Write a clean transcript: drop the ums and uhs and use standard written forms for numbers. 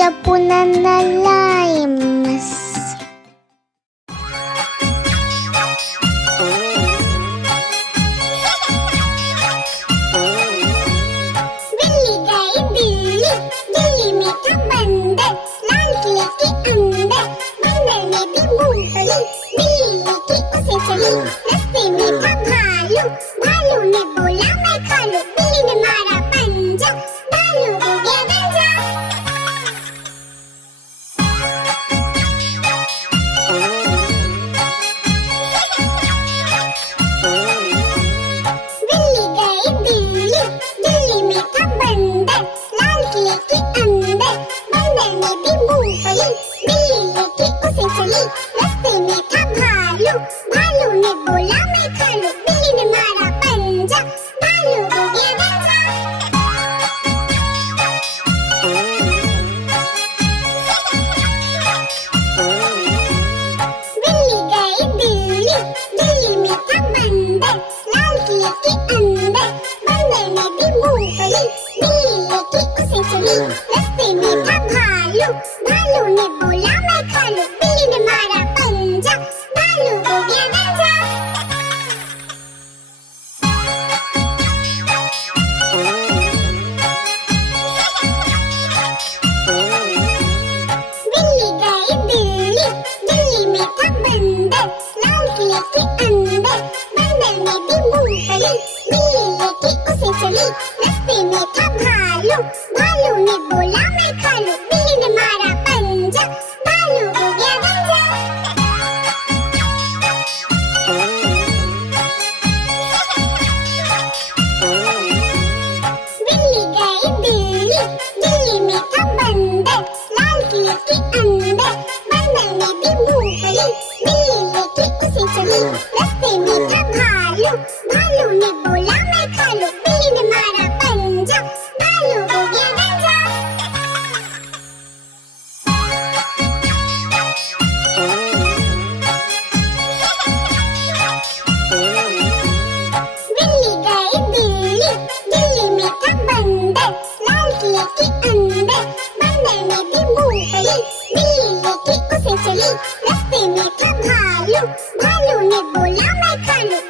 Chapunana rhymes. बिल्ली गई दिल्ली, दिल्ली में था बंदर, लाल किले के अंदर। बंदर ने दी मूंगफली, बिल्ली लेके उसे चली। रास्ते में था भालू, भालू ने बोला मैं खा लूं। बिल्ली ने मारा पंजा, भालू हो गया गंजा। बिल्ली गई दिल्ली, दिल्ली में था बंदर, लाल किले के अंदर। बंदर ने दी मूंगफली, बिल्ली लेके उसे चली। रास्ते में था भालू, भालू ने बोला मैं खा लूं। बिल्ली ने मारा पंजा, भालू हो गया गंजा। बिल्ली गई दिल्ली, दिल्ली में था बंदर, लाल किले के अंदर। बंदर ने दी मूंगफली, बिल्ली लेके उसे चली। रास्ते में था भालू, भालू ने बोला मैं खा लूं। बिल्ली ने मारा पंजा, भालू हो गया गंजा। बिल्ली गई दिल्ली, दिल्ली में था बंदर, लाल किले के अंदर। बंदर ने दी मूंगफली, बिल्ली लेके उसे चली। रास्ते में था भालू, भालू ने बोला मैं खा लूं। बिल्ली ने मारा पंजा, भालू हो गया गंजा। बिल्ली गई दिल्ली, दिल्ली में था बंदर, लाल किले के अंदर। बंदर ने दी मूंगफली, बिल्ली लेके उसे चली। रास्ते में था भालू, भालू ने बोला मैं खा लूं। बिल्ली ने मारा पंजा, भालू हो गया गंजा। बिल्ली गई दिल्ली, दिल्ली में था बंदर, लाल किले के अंदर। बंदर ने दी मूंगफली, बिल्ली लेके उसे चली। रास्ते में था भालू, भालू ने बोला मैं खा लूं।